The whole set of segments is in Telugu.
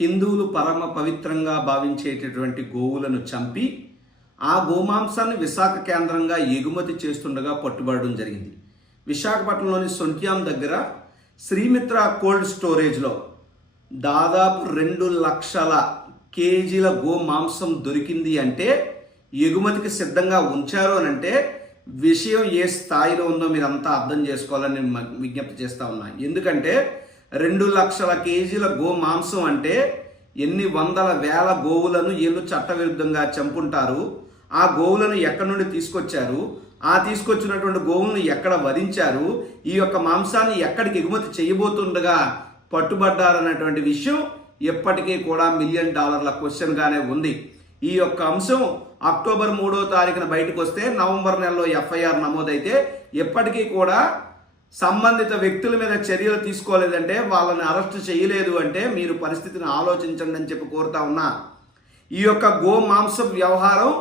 హిందువులు పరమ పవిత్రంగా భావించేటటువంటి గోవులను చంపి ఆ గోమాంసాన్ని విశాఖ కేంద్రంగా ఎగుమతి చేస్తుండగా పట్టుబడడం జరిగింది. విశాఖపట్నంలోని సొంట్యాం దగ్గర శ్రీమిత్ర కోల్డ్ స్టోరేజ్లో దాదాపు రెండు లక్షల కేజీల గోమాంసం దొరికింది అంటే ఎగుమతికి సిద్ధంగా ఉంచారు అని అంటే విషయం ఏ స్థాయిలో ఉందో మీరు అంతా అర్థం చేసుకోవాలని నేను విజ్ఞప్తి చేస్తా ఉన్నాను ఎందుకంటే రెండు లక్షల కేజీల గో మాంసం అంటే ఎన్ని వందల వేల గోవులను వీళ్ళు చట్టవిరుద్ధంగా చంపుంటారు? ఆ గోవులను ఎక్కడి నుండి తీసుకొచ్చారు? ఆ తీసుకొచ్చినటువంటి గోవులను ఎక్కడ వధించారు? ఈ యొక్క మాంసాన్ని ఎక్కడికి ఎగుమతి చేయబోతుండగా పట్టుబడ్డారన్నటువంటి విషయం ఎప్పటికీ కూడా మిలియన్ డాలర్ల క్వశ్చన్గానే ఉంది. ఈ యొక్క అంశం అక్టోబర్ మూడో తారీఖున బయటకు వస్తే నవంబర్ నెలలో ఎఫ్ఐఆర్ నమోదైతే ఎప్పటికీ కూడా సంబంధిత వ్యక్తుల మీద చర్యలు తీసుకోలేదంటే వాళ్ళని అరెస్ట్ చేయలేదు అంటే మీరు పరిస్థితిని ఆలోచించండి అని చెప్పి కోరుతా ఉన్నా. ఈ యొక్క గో మాంసం వ్యవహారం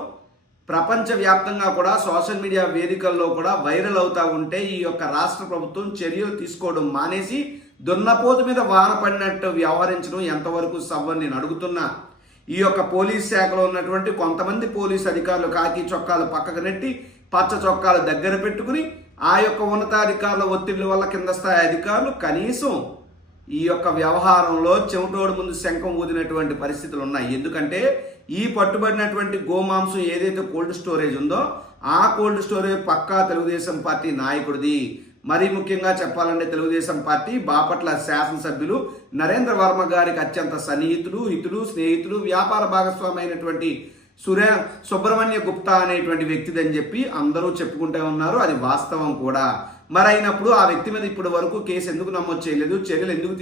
ప్రపంచవ్యాప్తంగా కూడా సోషల్ మీడియా వేదికల్లో కూడా వైరల్ అవుతా ఉంటే ఈ యొక్క రాష్ట్ర ప్రభుత్వం చర్యలు తీసుకోవడం మానేసి దున్నపోతు మీద వాన పడినట్టు వ్యవహరించడం ఎంతవరకు సవ్వని నేను అడుగుతున్నా. ఈ యొక్క పోలీస్ శాఖలో ఉన్నటువంటి కొంతమంది పోలీస్ అధికారులు కాకి చొక్కాలు పక్కకు నెట్టి పచ్చ చొక్కాలు దగ్గర పెట్టుకుని ఆ యొక్క ఉన్నతాధికారుల ఒత్తిడి వల్ల కింద స్థాయి అధికారులు కనీసం ఈ యొక్క వ్యవహారంలో చెమటోడు ముందు శంఖం ఊదినటువంటి పరిస్థితులు ఉన్నాయి. ఎందుకంటే ఈ పట్టుబడినటువంటి గోమాంసం ఏదైతే కోల్డ్ స్టోరేజ్ ఉందో ఆ కోల్డ్ స్టోరేజ్ పక్కా తెలుగుదేశం పార్టీ నాయకుడిది. మరీ ముఖ్యంగా చెప్పాలంటే తెలుగుదేశం పార్టీ బాపట్ల శాసనసభ్యులు నరేంద్ర వర్మ గారికి అత్యంత సన్నిహితులు హితులు స్నేహితులు వ్యాపార భాగస్వామి అయినటువంటి సురే సుబ్రహ్మణ్య గుప్తా అనేటువంటి వ్యక్తిదని చెప్పి అందరూ చెప్పుకుంటూ ఉన్నారు. అది వాస్తవం కూడా. మరి అయినప్పుడు ఆ వ్యక్తి మీద ఇప్పటి వరకు కేసు ఎందుకు నమోదు చేయలేదు? చర్యలు ఎందుకు